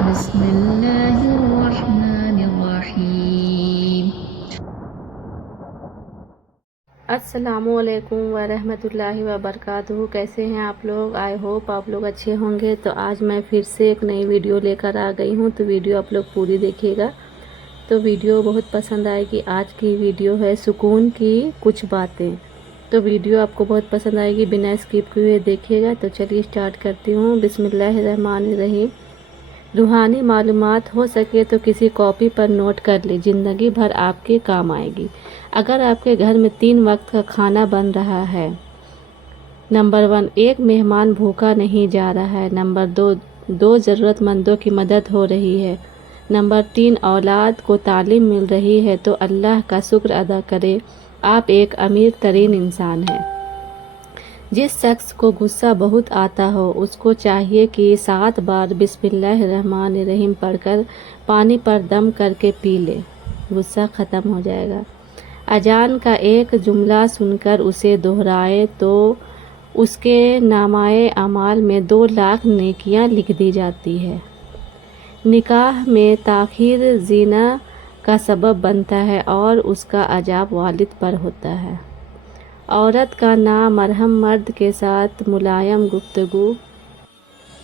بسم اللہ الرحمن الرحیم۔ السلام علیکم ورحمۃ اللہ وبرکاتہ۔ کیسے ہیں آپ لوگ؟ آئی ہوپ آپ لوگ اچھے ہوں گے۔ تو آج میں پھر سے ایک نئی ویڈیو لے کر آ گئی ہوں، تو ویڈیو آپ لوگ پوری دیکھیے گا تو ویڈیو بہت پسند آئے گی۔ آج کی ویڈیو ہے سکون کی کچھ باتیں، تو ویڈیو آپ کو بہت پسند آئے گی، بنا اسکپ کیے دیکھیے گا۔ تو چلیے اسٹارٹ کرتی ہوں۔ بسم اللہ الرحمن الرحیم۔ روحانی معلومات ہو سکے تو کسی کاپی پر نوٹ کر لیں، زندگی بھر آپ کے کام آئے گی۔ اگر آپ کے گھر میں 3 وقت کا کھانا بن رہا ہے، نمبر 1 ایک مہمان بھوکا نہیں جا رہا ہے، نمبر 2 ضرورت مندوں کی مدد ہو رہی ہے، نمبر 3 اولاد کو تعلیم مل رہی ہے، تو اللہ کا شکر ادا کریں، آپ ایک امیر ترین انسان ہیں۔ جس شخص کو غصہ بہت آتا ہو، اس کو چاہیے کہ 7 بار بسم اللہ الرحمن الرحیم پڑھ کر پانی پر دم کر کے پی لے، غصہ ختم ہو جائے گا۔ اذان کا ایک جملہ سن کر اسے دہرائے تو اس کے نامۂ اعمال میں 2 لاکھ نیکیاں لکھ دی جاتی ہے۔ نکاح میں تاخیر زنا کا سبب بنتا ہے اور اس کا عذاب والد پر ہوتا ہے۔ عورت کا نامحرم مرد کے ساتھ ملائم گفتگو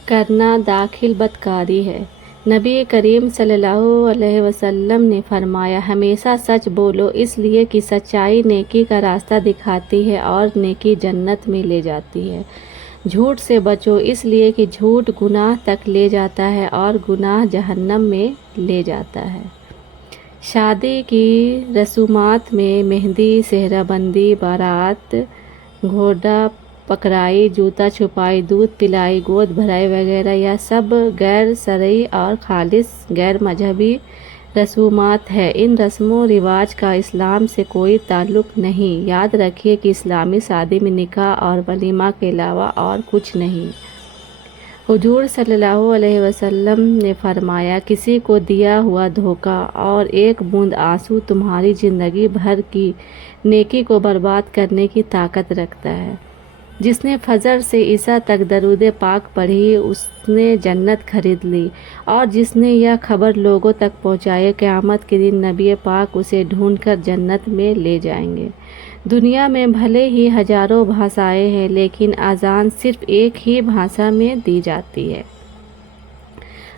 کرنا داخل بدکاری ہے۔ نبی کریم صلی اللہ علیہ وسلم نے فرمایا، ہمیشہ سچ بولو، اس لیے کہ سچائی نیکی کا راستہ دکھاتی ہے اور نیکی جنت میں لے جاتی ہے۔ جھوٹ سے بچو، اس لیے کہ جھوٹ گناہ تک لے جاتا ہے اور گناہ جہنم میں لے جاتا ہے۔ شادی کی رسومات میں مہندی، صحرا بندی، بارات، گھوڑا پکڑائی، جوتا چھپائی، دودھ پلائی، گود بھرائی وغیرہ یہ سب غیر شرعی اور خالص غیر مذہبی رسومات ہیں۔ ان رسم و رواج کا اسلام سے کوئی تعلق نہیں۔ یاد رکھیے کہ اسلامی شادی میں نکاح اور ولیمہ کے علاوہ اور کچھ نہیں۔ حضور صلی اللہ علیہ وسلم نے فرمایا، کسی کو دیا ہوا دھوکہ اور ایک بوند آنسو تمہاری زندگی بھر کی نیکی کو برباد کرنے کی طاقت رکھتا ہے۔ جس نے فجر سے عشاء تک درود پاک پڑھی، اس نے جنت خرید لی، اور جس نے یہ خبر لوگوں تک پہنچائی، قیامت کے دن نبی پاک اسے ڈھونڈ کر جنت میں لے جائیں گے۔ دنیا میں بھلے ہی ہزاروں بھاشائیں ہیں، لیکن اذان صرف ایک ہی بھاشا میں دی جاتی ہے۔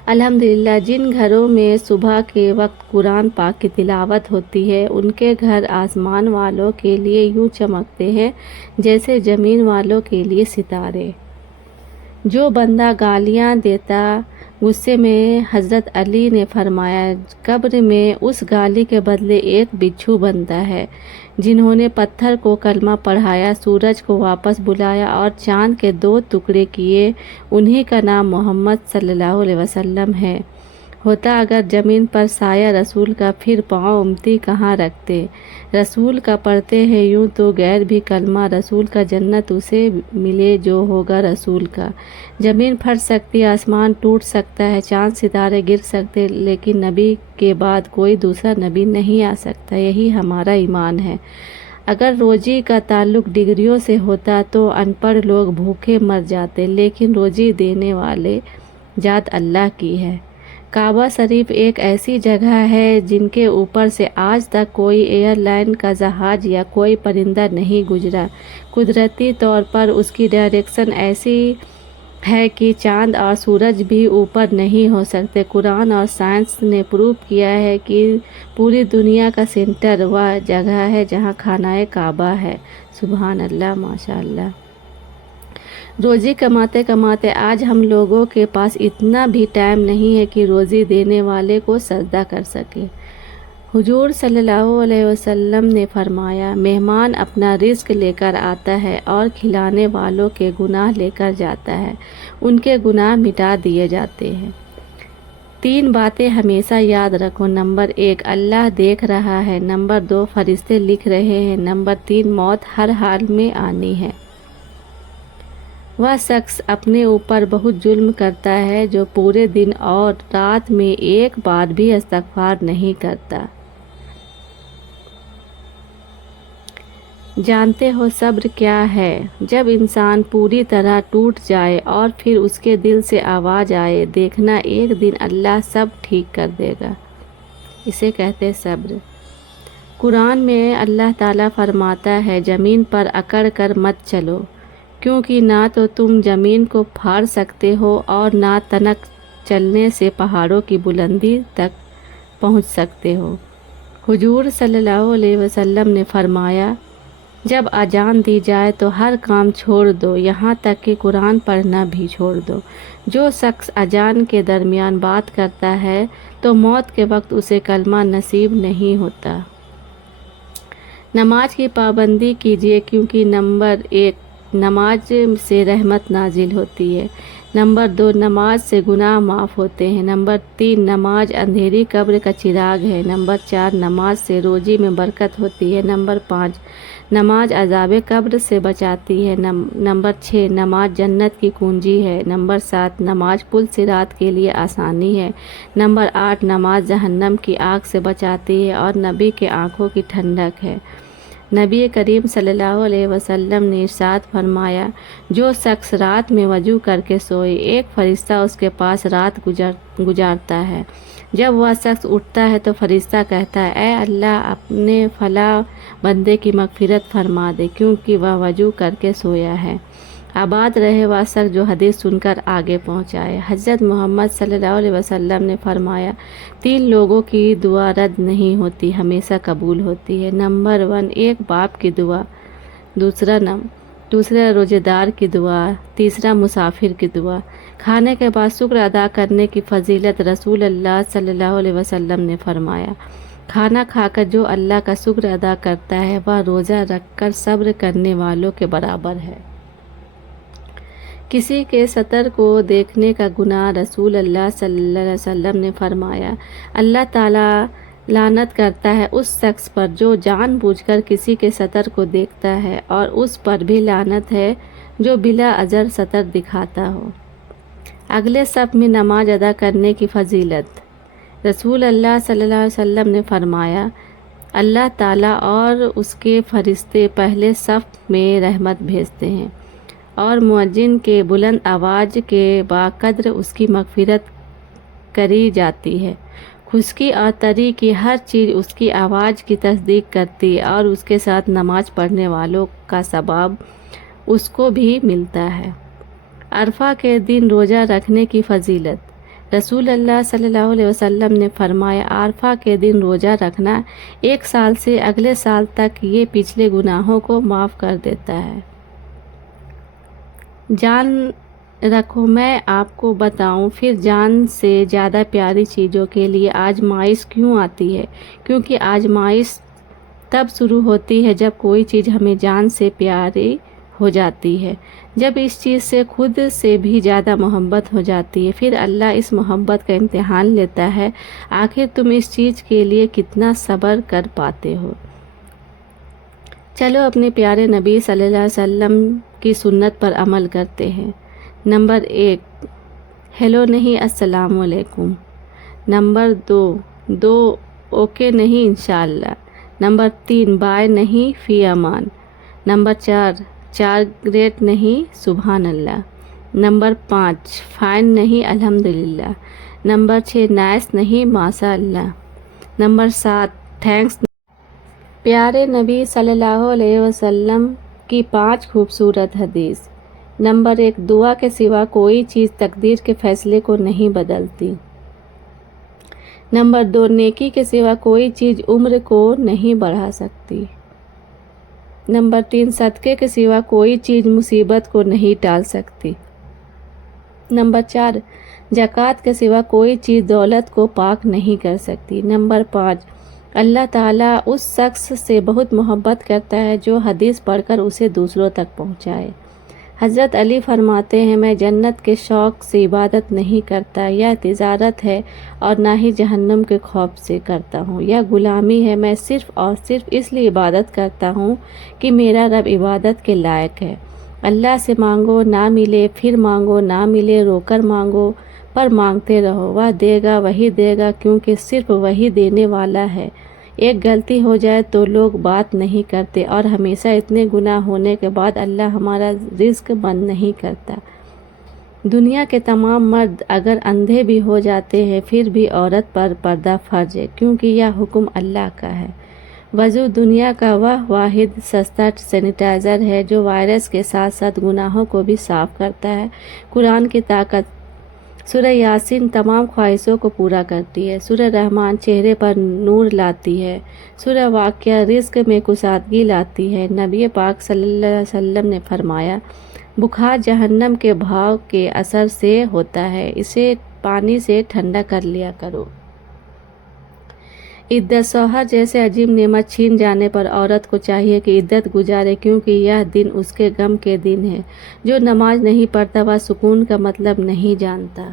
الحمدللہ، جن گھروں میں صبح کے وقت قرآن پاک کی تلاوت ہوتی ہے، ان کے گھر آسمان والوں کے لیے یوں چمکتے ہیں جیسے زمین والوں کے لیے ستارے۔ جو بندہ گالیاں دیتا، غصے میں حضرت علی نے فرمایا، قبر میں اس گالی کے بدلے ایک بچھو بنتا ہے۔ جنہوں نے پتھر کو کلمہ پڑھایا، سورج کو واپس بلایا اور چاند کے 2 ٹکڑے کیے، انہی کا نام محمد صلی اللہ علیہ وسلم ہے۔ ہوتا اگر زمین پر سایہ رسول کا، پھر پاؤں امتی کہاں رکھتے۔ رسول کا پڑھتے ہیں یوں تو غیر بھی کلمہ رسول کا، جنت اسے ملے جو ہوگا رسول کا۔ زمین پھٹ سکتی، آسمان ٹوٹ سکتا ہے، چاند ستارے گر سکتے، لیکن نبی کے بعد کوئی دوسرا نبی نہیں آ سکتا۔ یہی ہمارا ایمان ہے۔ اگر روزی کا تعلق ڈگریوں سے ہوتا تو ان پڑھ لوگ بھوکے مر جاتے، لیکن روزی دینے والے ذات اللہ کی ہے۔ کعبہ شریف ایک ایسی جگہ ہے جن کے اوپر سے آج تک کوئی ایئر لائن کا جہاز یا کوئی پرندہ نہیں گزرا۔ قدرتی طور پر اس کی ڈائریکشن ایسی ہے کہ چاند اور سورج بھی اوپر نہیں ہو سکتے۔ قرآن اور سائنس نے پروو کیا ہے کہ پوری دنیا کا سینٹر وہ جگہ ہے جہاں خانہ کعبہ ہے۔ سبحان اللہ، ماشاء اللہ۔ روزی کماتے کماتے آج ہم لوگوں کے پاس اتنا بھی ٹائم نہیں ہے کہ روزی دینے والے کو سجدہ کر سکے۔ حضور صلی اللہ علیہ وسلم نے فرمایا، مہمان اپنا رزق لے کر آتا ہے اور کھلانے والوں کے گناہ لے کر جاتا ہے، ان کے گناہ مٹا دیے جاتے ہیں۔ 3 باتیں ہمیشہ یاد رکھو۔ نمبر 1 اللہ دیکھ رہا ہے، نمبر 2 فرشتے لکھ رہے ہیں، نمبر 3 موت ہر حال میں آنی ہے۔ وہ شخص اپنے اوپر بہت ظلم کرتا ہے جو پورے دن اور رات میں ایک بار بھی استغفار نہیں کرتا۔ جانتے ہو صبر کیا ہے؟ جب انسان پوری طرح ٹوٹ جائے اور پھر اس کے دل سے آواز آئے، دیکھنا ایک دن اللہ سب ٹھیک کر دے گا، اسے کہتے صبر۔ قرآن میں اللہ تعالیٰ فرماتا ہے، زمین پر اکڑ کر مت چلو، کیونکہ نہ تو تم زمین کو پھاڑ سکتے ہو اور نہ تنک چلنے سے پہاڑوں کی بلندی تک پہنچ سکتے ہو۔ حضور صلی اللہ علیہ وسلم نے فرمایا، جب اذان دی جائے تو ہر کام چھوڑ دو، یہاں تک کہ قرآن پڑھنا بھی چھوڑ دو۔ جو شخص اذان کے درمیان بات کرتا ہے تو موت کے وقت اسے کلمہ نصیب نہیں ہوتا۔ نماز کی پابندی کیجیے، کیونکہ نمبر 1 نماز سے رحمت نازل ہوتی ہے، نمبر 2 نماز سے گناہ معاف ہوتے ہیں، نمبر 3 نماز اندھیری قبر کا چراغ ہے، نمبر 4 نماز سے روزی میں برکت ہوتی ہے، نمبر 5 نماز عذاب قبر سے بچاتی ہے، نمبر 6 نماز جنت کی کنجی ہے، نمبر 7 نماز پل صراط کے لیے آسانی ہے، نمبر 8 نماز جہنم کی آگ سے بچاتی ہے اور نبی کے آنکھوں کی ٹھنڈک ہے۔ نبی کریم صلی اللہ علیہ وسلم نے ارشاد فرمایا، جو شخص رات میں وضو کر کے سوئے، ایک فرشتہ اس کے پاس رات گزارتا ہے۔ جب وہ شخص اٹھتا ہے تو فرشتہ کہتا ہے، اے اللہ، اپنے فلاں بندے کی مغفرت فرما دے، کیونکہ وہ وضو کر کے سویا ہے۔ آباد رہے وہ شخص جو حدیث سن کر آگے پہنچائے۔ حضرت محمد صلی اللہ علیہ وسلم نے فرمایا، 3 لوگوں کی دعا رد نہیں ہوتی، ہمیشہ قبول ہوتی ہے۔ نمبر 1 ایک باپ کی دعا، دوسرا روزے دار کی دعا، تیسرا مسافر کی دعا۔ کھانے کے بعد شکر ادا کرنے کی فضیلت رسول اللہ صلی اللہ علیہ وسلم نے فرمایا، کھانا کھا کر جو اللہ کا شکر ادا کرتا ہے وہ روزہ رکھ کر صبر کرنے والوں کے برابر ہے۔ کسی کے سطر کو دیکھنے کا گناہ، رسول اللہ صلی اللہ علیہ وسلم نے فرمایا، اللہ تعالیٰ لعنت کرتا ہے اس شخص پر جو جان بوجھ کر کسی کے سطر کو دیکھتا ہے، اور اس پر بھی لعنت ہے جو بلا عذر سطر دکھاتا ہو۔ اگلے صف میں نماز ادا کرنے کی فضیلت، رسول اللہ صلی اللہ علیہ وسلم نے فرمایا، اللہ تعالیٰ اور اس کے فرشتے پہلے صف میں رحمت بھیجتے ہیں، اور مؤذن کے بلند آواز کے باقدر اس کی مغفرت کری جاتی ہے۔ خشکی اور تری کی ہر چیز اس کی آواز کی تصدیق کرتی ہے، اور اس کے ساتھ نماز پڑھنے والوں کا ثواب اس کو بھی ملتا ہے۔ عرفہ کے دن روزہ رکھنے کی فضیلت، رسول اللہ صلی اللہ علیہ وسلم نے فرمایا، عرفہ کے دن روزہ رکھنا 1 سال سے اگلے سال تک یہ پچھلے گناہوں کو معاف کر دیتا ہے۔ جان رکھو، میں آپ کو بتاؤں، پھر جان سے زیادہ پیاری چیزوں کے لیے آزمائش کیوں آتی ہے؟ کیونکہ آزمائش تب شروع ہوتی ہے جب کوئی چیز ہمیں جان سے پیاری ہو جاتی ہے، جب اس چیز سے خود سے بھی زیادہ محبت ہو جاتی ہے، پھر اللہ اس محبت کا امتحان لیتا ہے، آخر تم اس چیز کے لیے کتنا صبر کر پاتے ہو۔ چلو اپنے پیارے نبی صلی اللہ علیہ وسلم کی سنت پر عمل کرتے ہیں۔ نمبر 1 ہیلو نہیں السلام علیکم، نمبر 2 اوکے نہیں انشاءاللہ، نمبر 3 بائے نہیں فی امان، نمبر 4 گریٹ نہیں سبحان اللہ، نمبر 5 فائن نہیں الحمدللہ، نمبر 6 نائس نہیں ماشاء اللہ، نمبر 7 تھینکس۔ پیارے نبی صلی اللہ علیہ وسلم کی 5 خوبصورت حدیث۔ نمبر 1 دعا کے سوا کوئی چیز تقدیر کے فیصلے کو نہیں بدلتی۔ نمبر 2 نیکی کے سوا کوئی چیز عمر کو نہیں بڑھا سکتی۔ نمبر 3 صدقے کے سوا کوئی چیز مصیبت کو نہیں ٹال سکتی۔ نمبر 4 زکوٰۃ کے سوا کوئی چیز دولت کو پاک نہیں کر سکتی۔ نمبر 5 اللہ تعالیٰ اس شخص سے بہت محبت کرتا ہے جو حدیث پڑھ کر اسے دوسروں تک پہنچائے۔ حضرت علی فرماتے ہیں، میں جنت کے شوق سے عبادت نہیں کرتا، یہ تجارت ہے، اور نہ ہی جہنم کے خوف سے کرتا ہوں، یہ غلامی ہے، میں صرف اور صرف اس لیے عبادت کرتا ہوں کہ میرا رب عبادت کے لائق ہے۔ اللہ سے مانگو نہ ملے، پھر مانگو نہ ملے، رو کر مانگو، پر مانگتے رہو، وہ دے گا وہی دے گا، کیونکہ صرف وہی دینے والا ہے۔ ایک غلطی ہو جائے تو لوگ بات نہیں کرتے، اور ہمیشہ اتنے گناہ ہونے کے بعد اللہ ہمارا رزق بند نہیں کرتا۔ دنیا کے تمام مرد اگر اندھے بھی ہو جاتے ہیں پھر بھی عورت پر پردہ فرض ہے، کیونکہ یہ حکم اللہ کا ہے۔ وضو دنیا کا وہ واحد سستا سینیٹائزر ہے جو وائرس کے ساتھ ساتھ گناہوں کو بھی صاف کرتا ہے۔ قرآن کی طاقت۔ سورہ یاسین تمام خواہشوں کو پورا کرتی ہے۔ سورہ رحمان چہرے پر نور لاتی ہے۔ سورہ واقعہ رزق میں کسادگی لاتی ہے۔ نبی پاک صلی اللہ علیہ وسلم نے فرمایا، بخار جہنم کے بھاؤ کے اثر سے ہوتا ہے، اسے پانی سے ٹھنڈا کر لیا کرو۔ عدت۔ شوہر جیسے عظیم نعمت چھین جانے پر عورت کو چاہیے کہ عدت گزارے، کیونکہ یہ دن اس کے غم کے دن ہے۔ جو نماز نہیں پڑھتا وہ سکون کا مطلب نہیں جانتا۔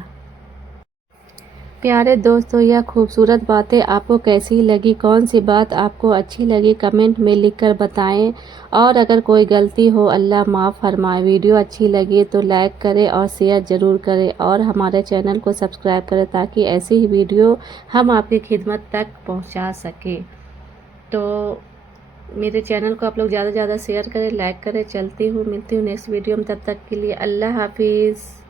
پیارے دوستو، یہ خوبصورت باتیں آپ کو کیسی لگی؟ کون سی بات آپ کو اچھی لگی؟ کمنٹ میں لکھ کر بتائیں، اور اگر کوئی غلطی ہو اللہ معاف فرمائے۔ ویڈیو اچھی لگی تو لائک کریں اور شیئر ضرور کریں، اور ہمارے چینل کو سبسکرائب کریں تاکہ ایسی ہی ویڈیو ہم آپ کی خدمت تک پہنچا سکیں۔ تو میرے چینل کو آپ لوگ زیادہ سے زیادہ شیئر کریں، لائک کریں۔ چلتی ہوں، ملتی ہوں نیکسٹ ویڈیو میں، تب تک کے لیے اللہ حافظ۔